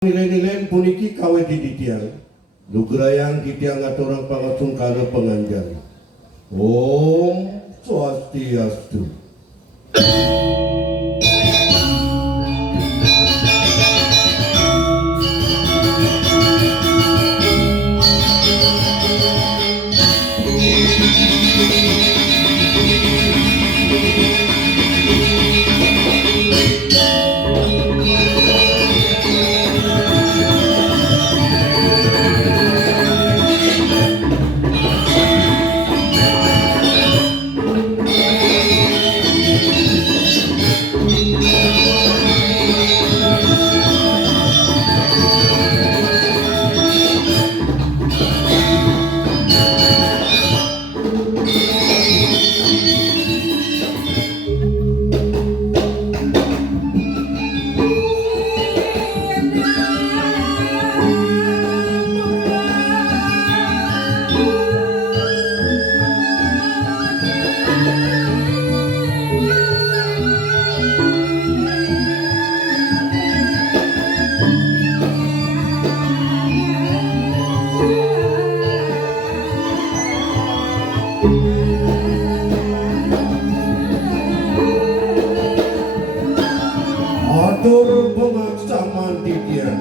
Nilai-nilai puniki kawet ditiang nugrayang ditiang aturang pangatung karo penganjali. Om Swastiastu. Atur pengaksaman titian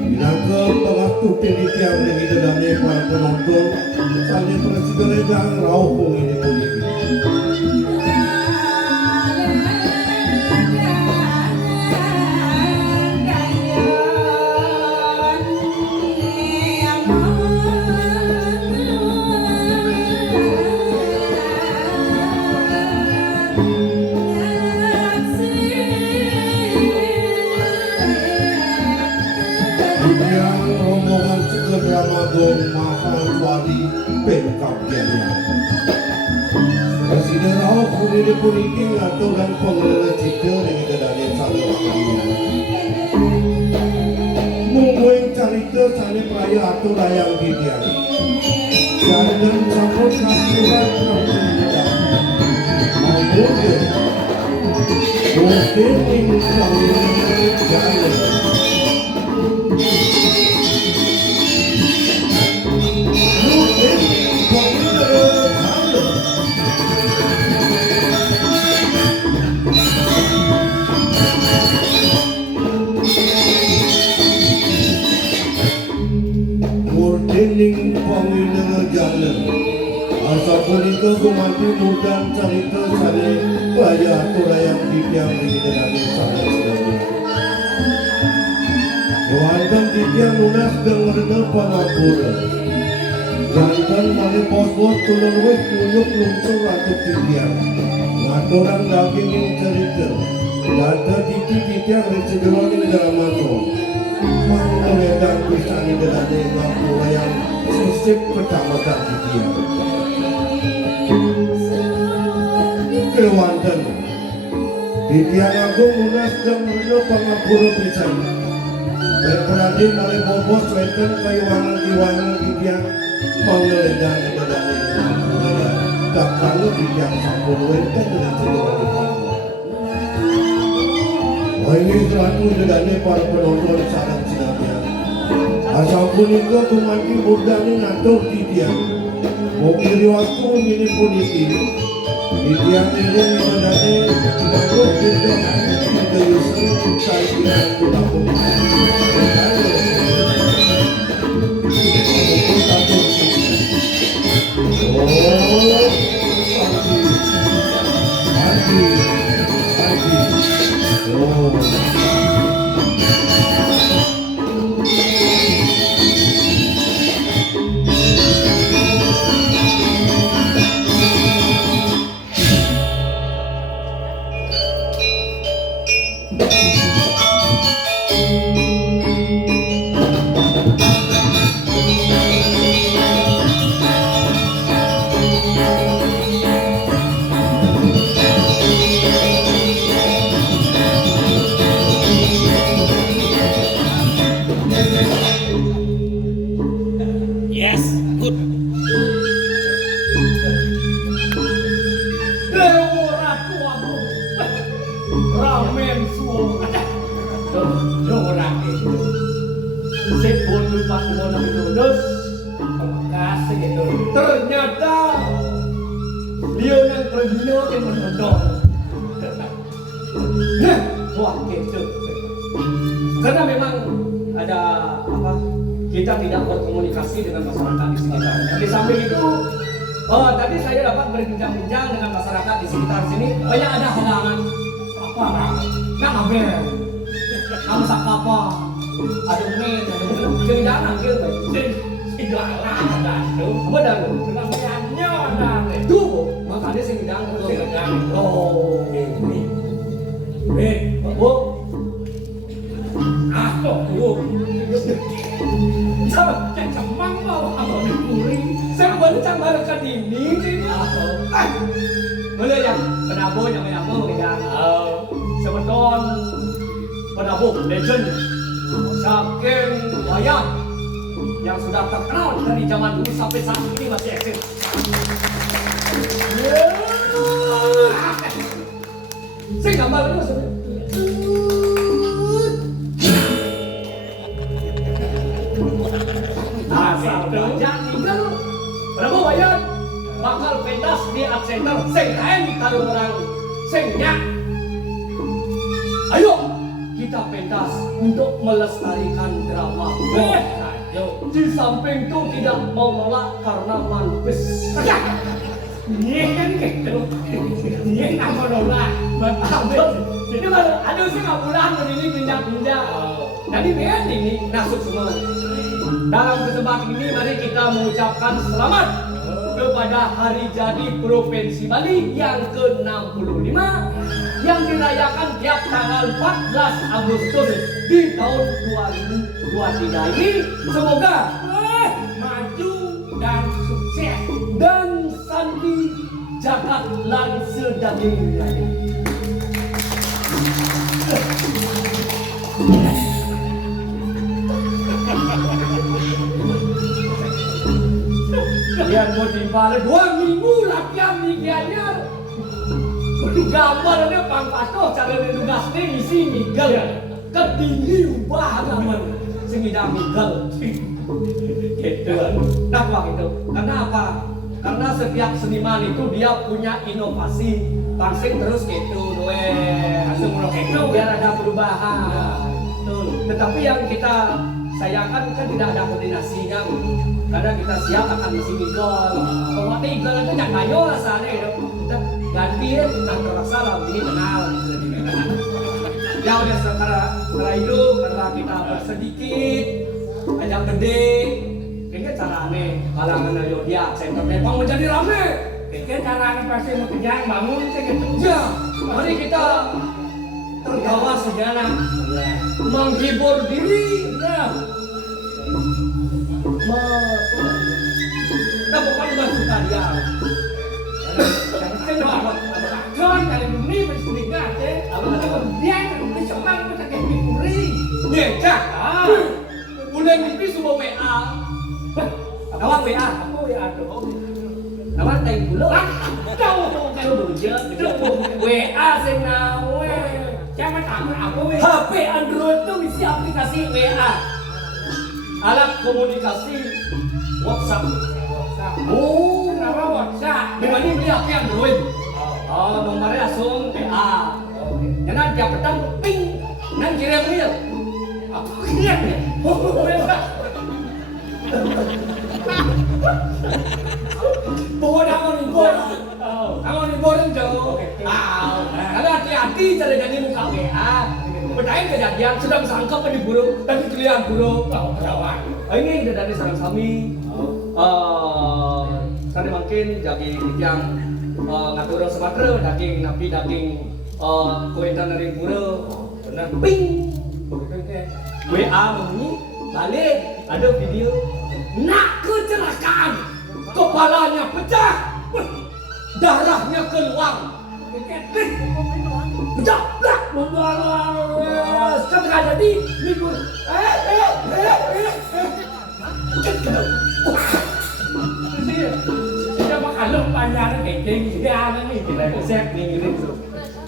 Inaga pengaktu titian Yang dalamnya para penonton Saling presiden rauh ini politik. Yang rombongan segera Ramadan Mahaswadi Pengkaptiannya Presiden Rauh Kuniri Puniking atau dan pengelola cita dengan kedalnya saling makannya Mungguing carita saling peraya atau layang didian Jangan sambut kasuran Pramudia Mamudia Mungkin ini jangan Murdening Panginoon jalan asapun itu kumati mudah cerita sari raya turayang didiang di dalam sana sedang Kewantan didiang lunas dengarnya pangapura Jantan mani pos-pos tulung weh tuyuk lungsur atau didiang Ngaturang daging yang cerita Data titi-titiang recegeron yang dalam matu Mengeledang pisang di dalam ngaku yang sisip pertama kali dia Kewantan Titian agung lunas dan mereka pangapura pisang Berperadi mali bobos wenten kayuangan-kiwangan titian Mengeledang di dalam ngaku yang tak lalu titian sampul wenten dengan segera dipanggil ini selalu dedane para penonton sarang sinamnya asapun itu kumati murdani natur titian mokiri waktu ini puniti titian ini dedane natur titian kita yusuf saya tulapun dulu Pak Kumono Widodos kasih gitu. Ternyata Lionel Pradino yang menonton. Nah, wah gitu. Karena memang ada apa? Kita tidak berkomunikasi dengan masyarakat di sekitar. Di samping itu, tadi saya dapat berbincang-bincang dengan masyarakat di sekitar sini. Banyak ada halangan. Apa? Nah, abel. Kamu sakapa? Ada men, ada jangan gitu. Segala ada tuh. Benar tuh. Namanya ada. Tuh, makanya sing bidang tuh. Oh, ini. Bu. Aku, Bu. Sama cemang mau apa dipuri. Saya baru cambar ke dinding sini. Boleh ya, penabung yang menyambung ya. Sebeton penabung legend saking wayang yang sudah terkenal dari zaman dulu sampai saat ini masih eksis. Saya gambar dulu sebenarnya. Asal belajar tinggal berapa wayang bakal pentas di art center sing kaen karo orang sing nyak. Ayo kita pentas untuk melestarikan drama. Di samping itu tidak mau nolak karena manpis. Iya kan gitu. Iya nggak mau nolak. Jadi aduh sih nggak pulang begini pindah-pindah. Jadi biar ini nasib semua. Dalam kesempatan ini mari kita mengucapkan selamat kepada hari jadi Provinsi Bali yang ke-65 yang dirayakan tiap tanggal 14 Agustus di tahun 2023 ini. Semoga maju dan sukses dan sandi jagat lan sedaging lain. Lihat mau timbal 2 minggu latihan ligiannya. Gambarnya Bang Pasto cara nugas misi Miguel ketinggi ubah naman sengidang Miguel gitu. Nah wah itu karena apa? Karena setiap seniman itu dia punya inovasi pangsing terus gitu doe langsung itu biar ada perubahan. Tetapi yang kita sayangkan kan tidak ada koordinasinya karena kita siap akan misi Miguel. Kalau Miguel itu jangan banyak rasanya gitu. Gantiin antara salam ini kenal. Ya udah sekarang itu karena kita bersedikit ajak gede, kayaknya carane kalangan ayo dia center Nepang menjadi rame. Kayaknya carane pasti mau kerjaan bangun saya gitu. Ya, mari kita tertawa sejenak, menghibur diri. Ya. Dapat bantu dia. Jangan kali ini mesti ngate, dia mesti senang kita kayak dipuri. Iya, cak. Bulan ini semua WA. Kawan WA, aku WA tuh. Kawan tay dulu. Kau kalau kerja, WA senawe. Jangan aku HP Android tuh isi aplikasi WA. Alat komunikasi WhatsApp. Oh, kenapa WhatsApp? Dimana beli HP Android? Oh, nomornya langsung WA. Jangan tiap petang ping, nang kirim dia. Apa kirim? Bawa dangon nih, jauh. Karena hati-hati cara jadi muka WA. Pertanyaan kejadian sedang sangka diburu, tapi terlihat buruk. Ini udah dari sarang kami. Tadi mungkin jadi yang ngatur Sumatera daging komentar dari pura benar ping WA bunyi balik ada video nak kecelakaan kepalanya pecah darahnya keluar pecah setengah jadi mikul dia makan lumpanya kayak gini dia nih kita kesek nih gitu.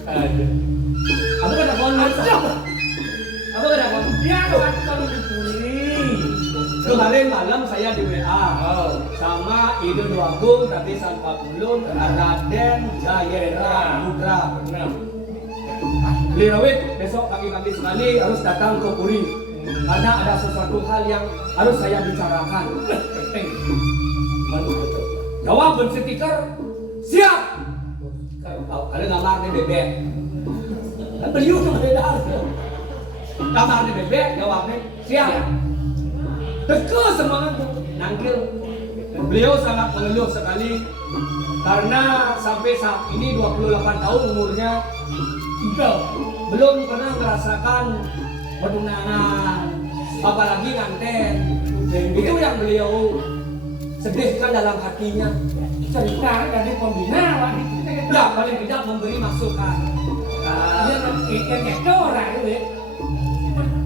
Apa kata kon? Apa kata kon? Dia kan kalau dipuri. Kemarin malam saya di WA sama Ide Duagung tapi Sanpa Pulun Raden Jayendra Putra. Lirawit besok pagi-pagi sekali harus datang ke Puri karena ada sesuatu hal yang harus saya bicarakan. Penting. Jawab berstiker siap. Ada gambarnya bebek. Dan beliau tuh beda. Gambarnya bebek jawabnya siap. Teka semangat tuh nangkil. Beliau sangat mengeluh sekali karena sampai saat ini 28 tahun umurnya belum pernah merasakan pertunangan, apalagi nganten. Itu yang beliau sedihkan dalam hatinya. Cerita dari pembina Ya paling tidak memberi masukan. Kita itu orang itu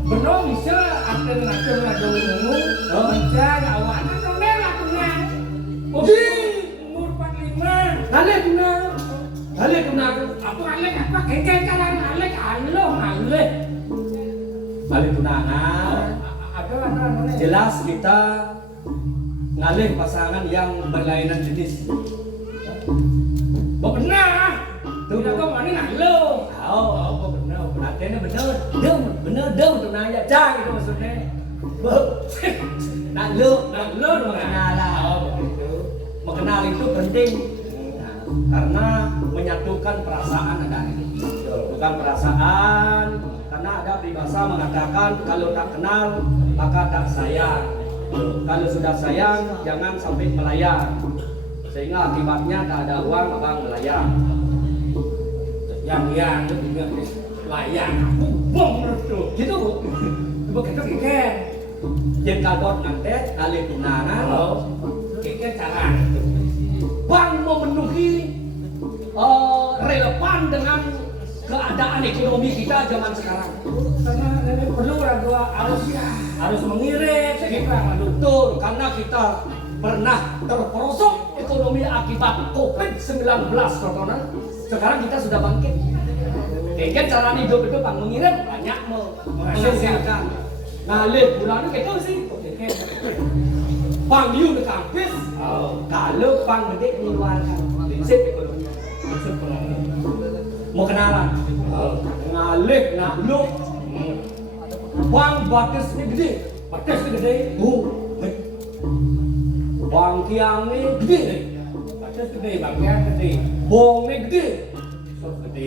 benar bisa ada ngacung ilmu mencari awanan nomor lakunya. Oke, umur 45. Halik tunang. Apa alik apa kengkeng kalang alik aloh alik. Halik tunangan. Ada. Jelas kita ngalih pasangan yang berlainan jenis. Benar. Tidak kau mana aloh. Oh, benar. Artinya benar tunang ya cang itu maksudnya. Nak lu mengenal. Mengenal itu penting. Karena menyatukan perasaan ada bukan perasaan karena ada peribahasa mengatakan kalau tak kenal maka tak sayang, kalau sudah sayang jangan sampai melayang sehingga akibatnya tak ada uang abang melayang yang juga layang bom itu gitu begitu keken jen kadot nanti kali tunangan keken cara bang memenuhi relevan dengan keadaan ekonomi kita zaman sekarang. Karena perlu harus mengirit kita Betul, karena kita pernah terperosok ekonomi akibat COVID-19 corona. Sekarang kita sudah bangkit. Kan cara hidup itu bang mengirit banyak menghasilkan. Ngalih bulan itu sih. Bang Liu di kampus, kalau Bang Gede mengeluarkan prinsip ekonomi, mau kenalan, ngalih nakluk, Bang batasnya gede, Bang Kiangnya gede, Bang Kiang gede, Bongnya gede, gede,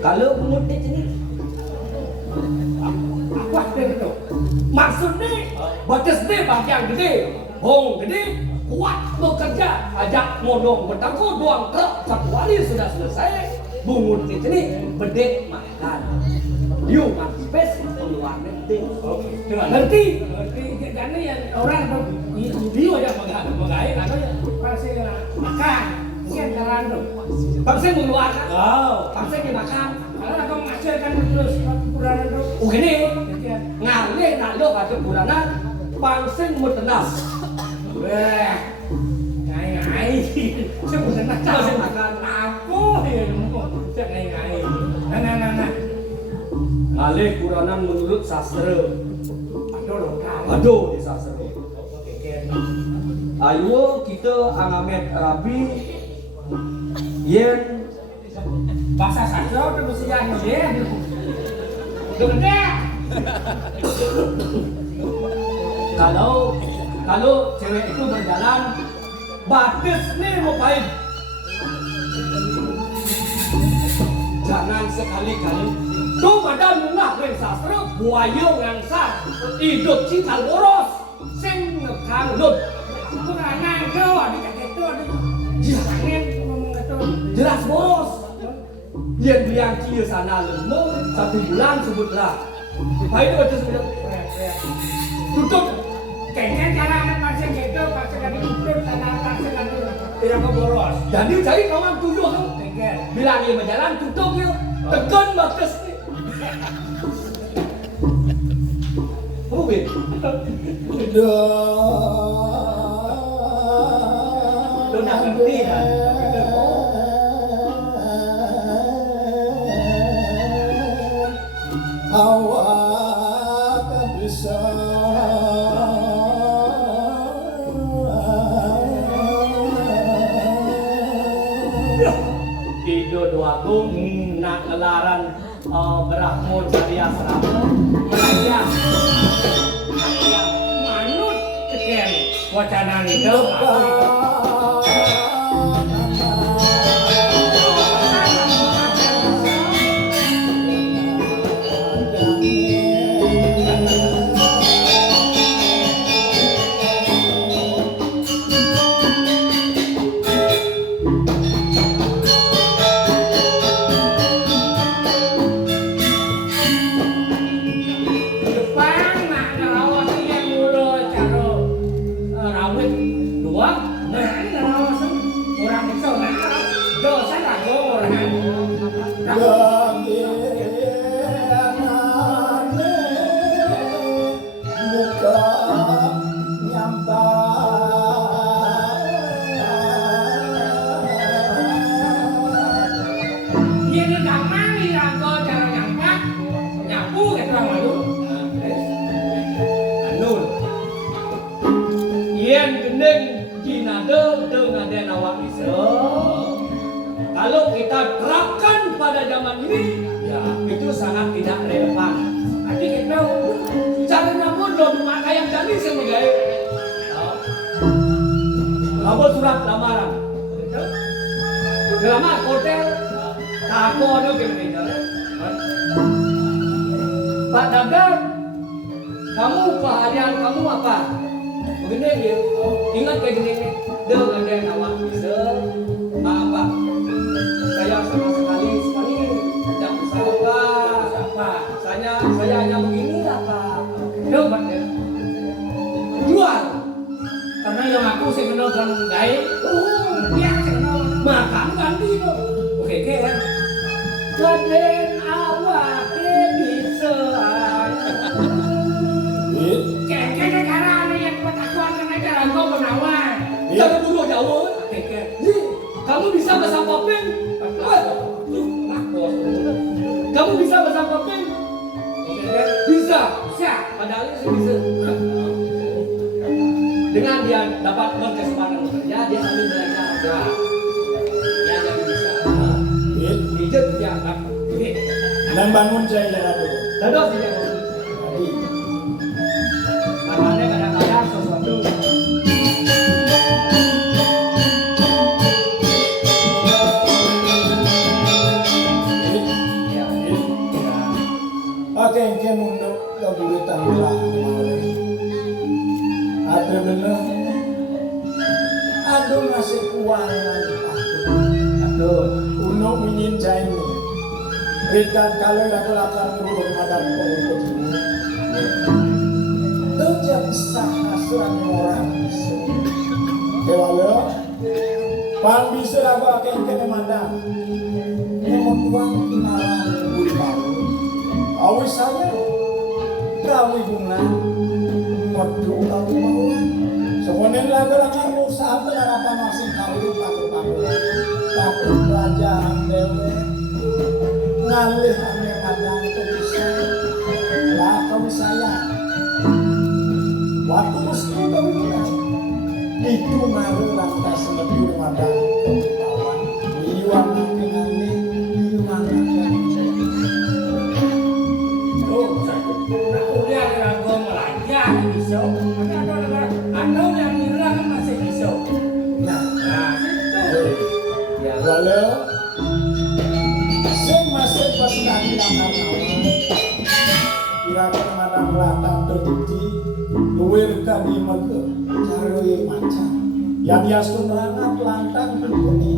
kalau pengutip ini, apa itu? maksudnya batasnya Bang Kiang gede. Bong gede, kuat bekerja, ajak modong bertangku doang truk satu hari sudah selesai. Bungut di sini bedek makan. Yuk mati pes keluar negeri. Ngerti? Karena yang orang dia aja menggait atau ya pasti makan. Sekian jalan tuh. Bangsa mengeluarkan. Bangsa dimakan. Kalau aku menghasilkan terus kurang itu. Gini, ngalih nalo kacau bulanan, bangsa mutenas. Wah, ngai. Sebenarnya Bangsa makan. Aku ya, cek ngai. Nah. Ngalih kuranan menurut sastra. Aduh, Aduh di sastra. Ayo kita angamet rabi yen bahasa sastra itu mesti yang dia. Gede. Kalau cewek itu berjalan batis nih mau pahit. Jangan sekali-kali tuh badan nungah ren sastra buaya ngangsar hidup cikal boros sing nekang lut. Aku nanya itu, adik itu, jangan ngomong itu. Jelas boros. Yang biang cia sana lemu 1 bulan sebutlah. Pahit itu baca sudah. Tutup. Kayaknya cara anak pasien gitu, pasien lagi tutup, tanah pasien lagi tidak keboros. Jadi cari kawan tujuh kan. Kayaknya. Bilang dia berjalan tutup yuk. Tekan batas ni. Oh bin. Lu nak ngerti dah. Awak bisa agung nak ngelaran berahmu jadi asrama Melaya manut sekian wacana itu kalau kita terapkan pada zaman ini, ya itu sangat tidak relevan. Tapi kita caranya bodoh maka yang jadi sebagai apa surat lamaran, lamar hotel, tako ada gimana? Pak Dagang, kamu kehadiran kamu apa? Begini ya, ingat kayak gini, dengan ada nawar bisa, apa? Saya sama sekali tidak bisa apa. Saya hanya begini apa? Coba deh. Jual. Karena yang aku sih kenal kan gaya. Dia kenal makan ganti itu. Oke ya. Gaden awak bisa. Kayak negara yang petakuan kan negara kau menawan. Jangan dulu jauh. Kamu bisa bahasa popeng? Kamu bisa bahasa popeng? Bisa. Padahal saya bisa. Dengan dia dapat berkesempatan bekerja, dia sambil belajar. Dia jadi bisa. Pijat dia kan. Dan bangun saya dulu. Dados dia bangun. Makanya kadang-kadang sesuatu. Kengken untuk kebutuhan belah ada bener ada ngasih keuangan aduh untuk menyincai ini berikan kalau aku lakukan berubah madam pengikut ini tidak sah asuran orang bisa kewala pan bisa aku kengken madam memutuang kemaran budi baru awis saya kami bunga madu kami mauan semuanya lagu-lagu usaha penerapan masing kami paku-paku kerajaan dewe ngalih kami kadang itu bisa lah kami saya waktu mesti kami bunga itu malu lantas lebih madang kami kawan liwang makin ngalih liwang makin atau yang ngira kan masih bisa. nah Itu. Ya, walau sing masih pas lagi langkah kira-kira madang latang terbukti luwir kami mege caroi macam yang biasa nerangat lantang berbunyi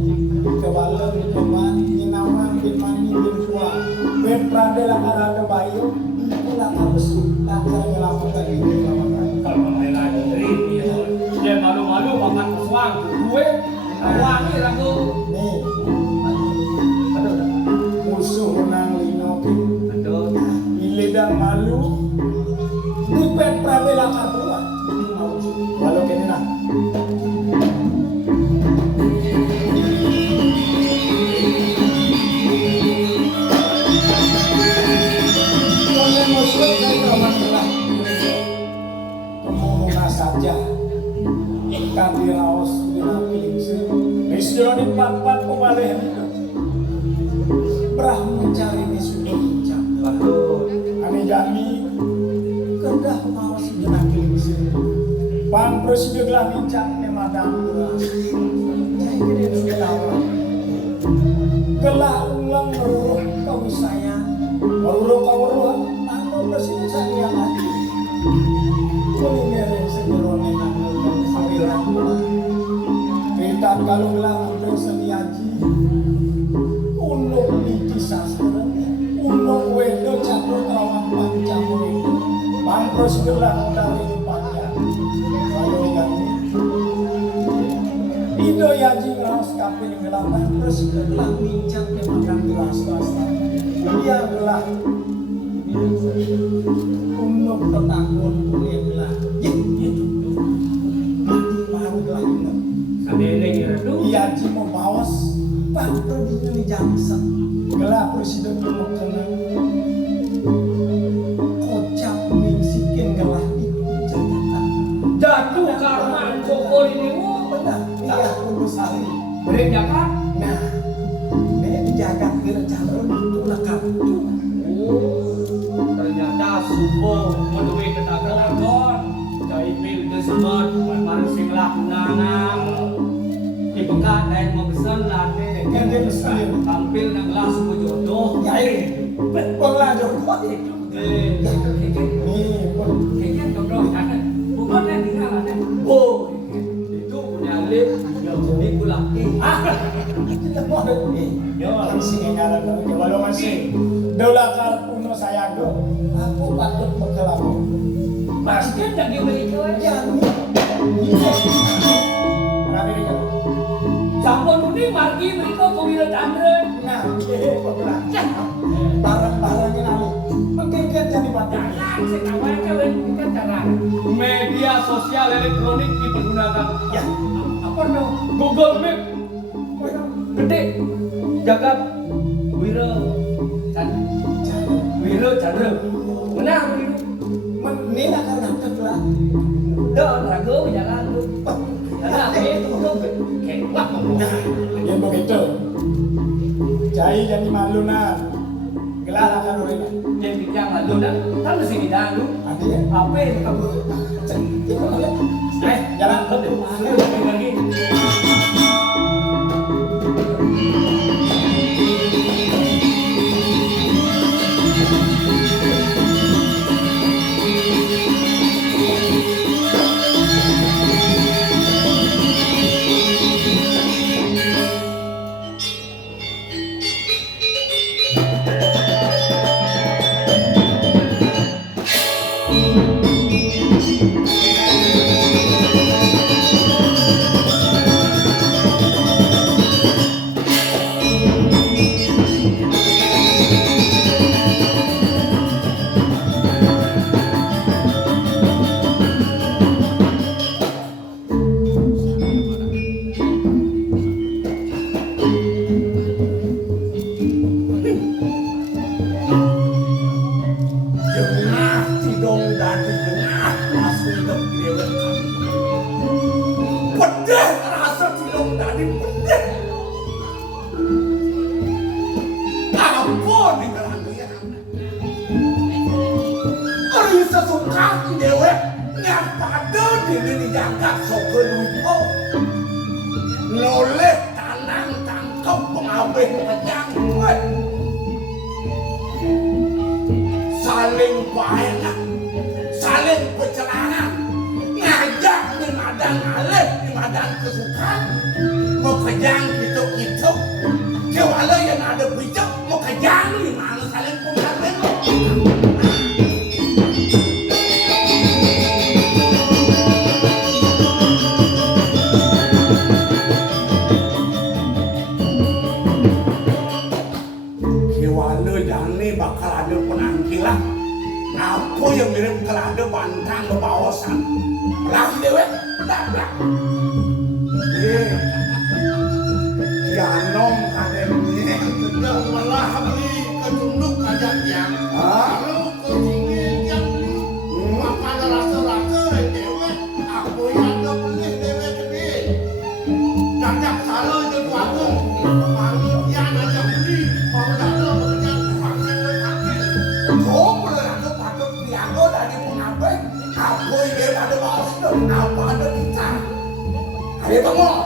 kebalan keman nyinawang dimani bintua pemprade lakar ada bayu itu lakar besu lakar ngelakukan ini kalau main lagi dia malu-malu makan kesuang gue wangi ragu nih musuh nang linokin aduh iledan malu di pemprade lakar dua walau kini nah saja ikan diraos dinapiling wis jero di pat-pat pemalih Brah mencari di sudut ucap. Betul. Ane jami kedah mawas jenak kilisir. Bang presiden gelah bincang ne madam beras. Cai gede gelah. Gelah ulang meruruh kau sayang. Meruruh anu presiden saya lagi. Kuliner sejerone nanggung dan sawiran. Kita kalau gelah untuk seniaji. Unuk niki sastra. Unuk wedo campur trawang pancam wedo. Bangkros gelang dari panjang. Lalu ganti. Ido yaji ngaos kapin gelang bangkros gelang bincang ke makan gelas basa. Dia gelang. Unuk tetakun kuliah gelang. Gitu. Mati baru gelang itu. Sadene ngira Yaji mau bawas. Bangkros di jangsa. Gelah presiden ngomong tenang. Kocak mingsikin gelah itu Jakarta. jatuh karena Joko ini Benar, iya kudus hari. beri Jakarta. Nah, ini dijaga kira calon itu lekap. Ternyata subuh menuhi ketakaran dari pil tersebut baru sing lakunangan dibekat dan membesar latih Ganti besar. tampil nang kelas jodoh Ya ini, pengelajur kok itu. Nih, kayaknya jodoh kan bukan yang tinggal ada oh itu punya lip yang jadi laki kita mau ada nih. Yo, langsung ngaran ke walau masih. Dolakar kuno saya go. Aku patut berkelabu. masih kan jadi beli aja Rabi kan. sampun ini margi beriko kewira candre Nah, pelan. Barang-barang ini lalu. Mungkin kan jadi patut. media sosial elektronik dipergunakan Ya, apa no Google Map gede jagat wira candre menang itu ini akan dapat lah. dan ragu jalan tuh karena itu kayak wah Ya begitu. Jai jadi malunan. Gelar akan urina. jadi yang lalu dan kan mesti didalu Ada ya? apa yang kamu Jalan. lagi Jengah tidong dari jengah asli dong lewat kami. Pedih rasa tidong dari pedih. Apa nih kalau dia? Hari sesuka dewe nyampada diri dijaga soke lupa. Noleh tanang tangkap pengabeh kejang. Saling baik, saling bercelana, ngajak di madang alih, di madang kesukaan, mau kejang gitu, kewala yang ada bijak, mau kejang di mana saling pengabeh. Kewala yang ini bakal ada penampilan. Apa yang mirip kalau ada bantang ke bawasan. Lagi dewe, tak. Janom kadang ini sedang malah beli ketunduk kajak yang. Kalau ketinggi yang makan rasa-rasa dewe, aku yang ada beli dewe gede. Kajak salah jadi wakung, panitia aja beli. apa ada kita? Ayo tengok.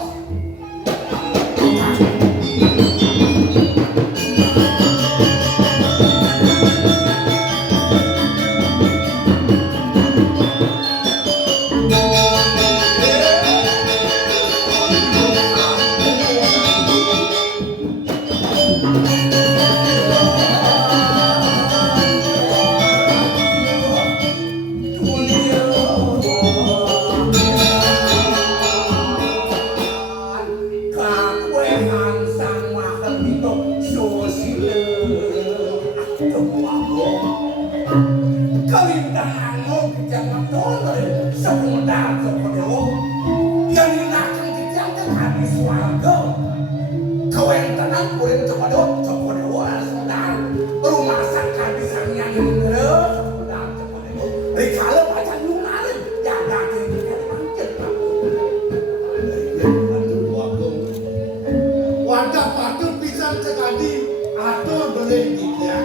Warga patut bisa sekali atau beli tiga.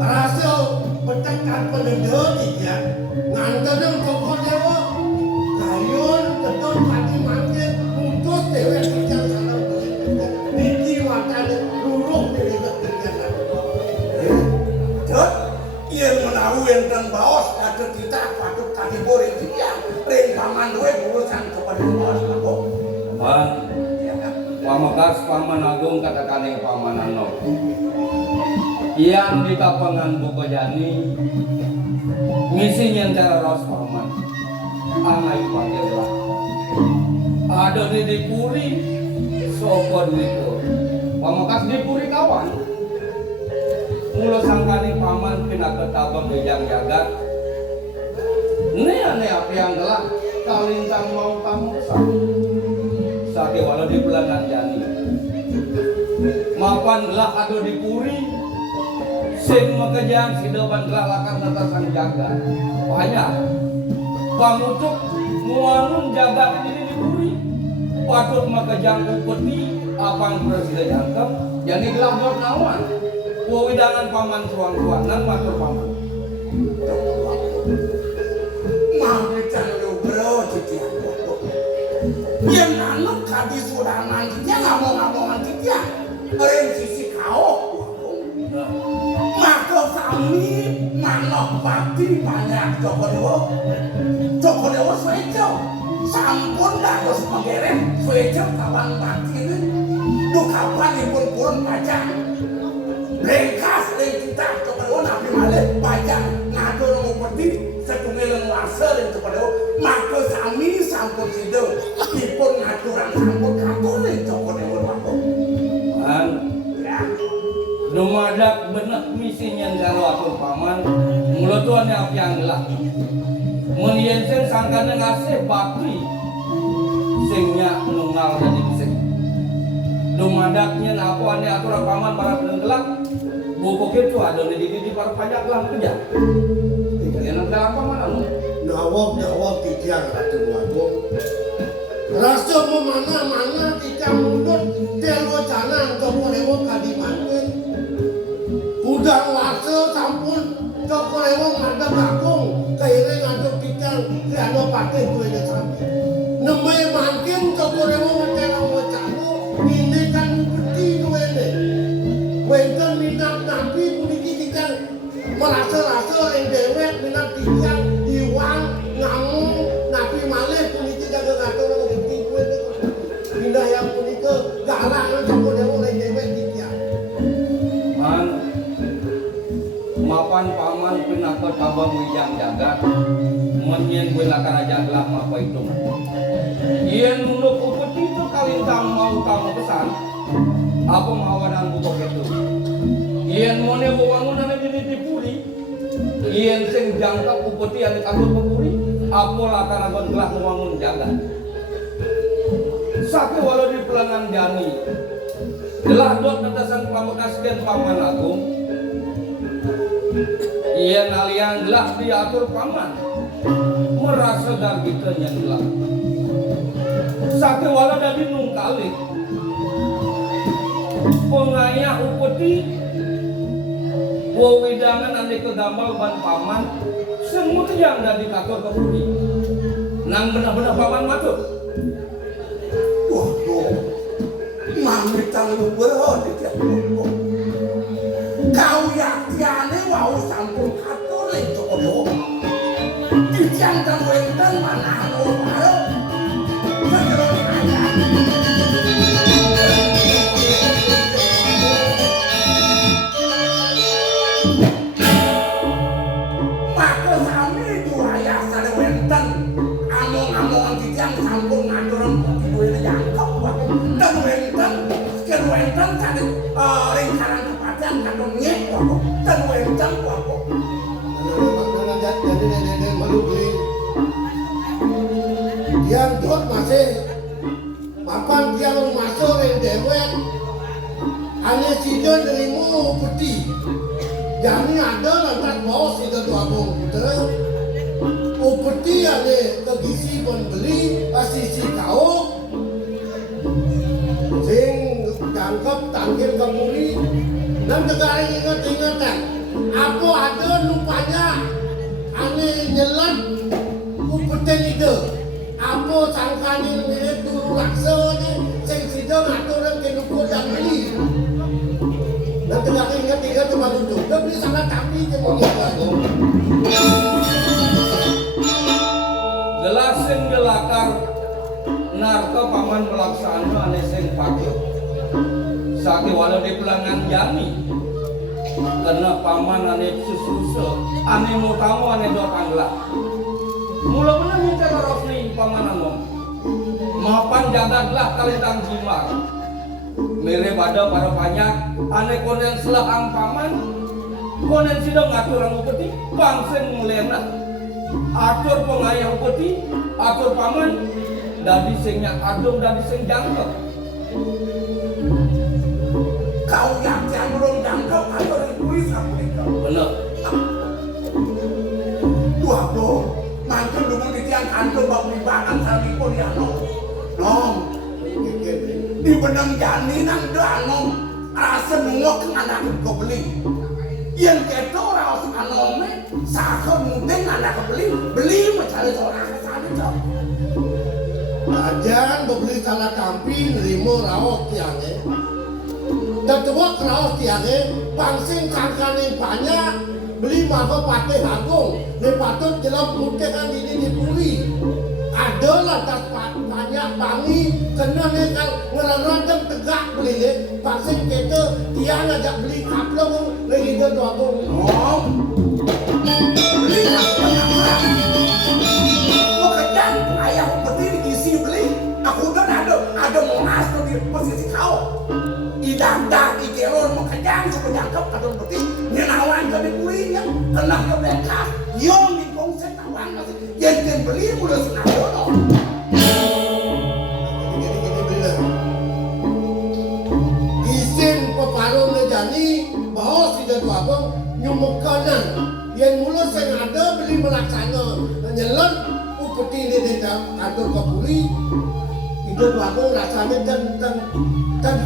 Rasa petekan penedor tiga. Nganterin toko dewa. Kayun tetap hati makin untuk dewa kerja sana beli tiga. Niki wakan luruk dari kerja. Jod, yang menahu enten baos patut kita patut kaki boreng tiga. Ring paman gue urusan kepada baos aku. Bang, pamakas paman agung katakan yang paman ano. Yang di kapangan Bukojani misinya cara ros paman. Amai panggillah. Ada di Dipuri, sopo itu. Pamakas Dipuri kawan. Mula sangkani paman kena ketabang bejang jagat. Ini aneh apa yang gelap. Kalintang mau tamu sah. Sakit walau di pelangan jani. Mapan gelak ada di puri. Sing makejang sidapan gelak lakar nata sang jaga. Banyak. Pamucuk muangun jaga di puri. Patut makejang upeti apang presiden jangkem. Jadi gelak dot nawan. Wawidangan paman suang-suanan matur paman. Maafkan lu bro, cici aku. Yang nanuk kadi sudah mandi dia ngomong-ngomongan dia. Orang sisi kau. Maka kami manok bakti banyak Joko Dewa. Joko Dewa Swejo. Sampun dados mengerem Swejo kawan bakti ini. Duh kapan pun pun pajak. Ringkas ring kita Joko Dewa nabi malih pajak ngatur ngupeti setunggal wasa ring Joko Dewa. Maka kami sampun sido dipun ngaturan sampun ngatur ring Joko Dewa waktu. An, dumadak benek misinya jaro atur paman. Mulotuannya apa yang gelap. Menyensen sangkana ngasih bakti. Singnya nungal dan dibisik. Dumadaknya apa ane aturan paman para penenggelak. Buku itu ada di para pajak lang kerja. Kalian dalam paman anu. Nawab tiga ratu wagung. Rasa memana-mana kita mundur delwa jalan Joko Dewa kadimanten. Udang wasa sampun Joko Dewa ngadep agung. Kairing ngadep kita tiada pakai duanya sampai. Nemai makin Joko Dewa ngeterang wacana. Ini kan bukti duanya. Wenten minat nabi puniki kita merasa-rasa yang dewek minat kita iwang ngamung nabi malih puniki jaga ngatur bukti duanya. Pindah yang puniki galak Joko Dewa yang dewek kita. Man, mapan paman pindah ke tabang wijang jagat. Menyen gue lakar aja gelap apa itu. Ien nunduk upeti itu kalintang mau kamu pesan. Apa mawanan buku itu? Ien mone wangunan ini dipuri. Ien sing jangkap upeti yang ditabur pepuri. Apa lakar abon gelap wangun jagat. Sakit walau di pelangan jani. Gelah dot netasan pamekas dan paman agung. Ien alian gelah diatur paman. Merasa dari kita yang gelap. Sakit walau dari nungkalik. Pengayah upeti wawidangan ane ke damal ban paman semua yang dari kantor kebudi Nang benar-benar paman matur. Waduh, mami tanggung berat di tiap buku. Kau yakiane wau sampun katur itu kodoh. Dijang dan wendan mana anu baru. Sejeron aja. Maka sami buaya sare wendan. Among-amongan dijang sampun ngaduran putih duwe jangkau. Dan wendan kan lingkaran kepadang kadang nyek wapo. Dan wendan wapo. Jadi nenek malu beli. Yang dot masih papan yang masuk yang dewek. Ane sidon derimu putih. Jadi ada lantas bos itu dua bong puter. Upeti ane kegisi pun beli asisi kau. Sing jangkep tanggil kemuli. Dan negara ingat-ingatan. Apa ada lupanya. Ane nyelat upeten itu. Apa sangkani mirip dulu laksa ni. Sing sidon atau orang kenukut dan beli. Dan tegak ingat-ingat cuma duduk. Dia beli sangat tapi dia mau nyelat. Jelasin gelakar narka paman melaksana ane sing pakir. Saki walau di pelangan jami. Karena paman ane sususa, ane mau tamu ane dua tangla. Mula benar minta taros ni paman among. Mapan jagadlah kalintang jimar. Mere pada para banyak, ane konen selahang paman. Konen sidang ngatur ang upeti, bangsen mulena. Atur pengayah upeti, atur paman. Dadi singnya adung, dadi sing jangkep. Kau yang belum jangkau atau tulis apa itu? Bener. Waduh, mantu dulu di tiang kantor bak libakan sami pun ya nong. Di benang jani nang doa nong. Rasa nungok anak kau beli. Yang kita orang anome, sakau mungkin anak beli mencari orang kesana cok. Ajan beli salah kampi nerimo rawok tiangnya. Dan tua rawok tiangnya pangsing kangkane banyak beli maka patih agung. Ni patut jelas putih kan ini dipuri. Ada lah tas banyak bangi kena ni kan ngeranjang tegak beli ni. Pangsing kita tiang ajak beli kaplong lagi dia dua bong. Oh, beli apa? Mau kenyang ayah berdiri isi beli. Aku udah ada mau masuk di posisi kau. Idang-dang, igeron, mau kenyang sepanjang kau kadang berdiri. Nyenawan ke dikulinya, kena ke bekas. Yung di kongsi tawan masih. Yang beli udah senang doang. Gini bilang. Isin peparuh nejani bahawa sudah dua bong nyumuk kanan. Yang mula saya ada beli melaksana nyelat upeti ini di kantor kapuri. Itu dua bong rasanya dan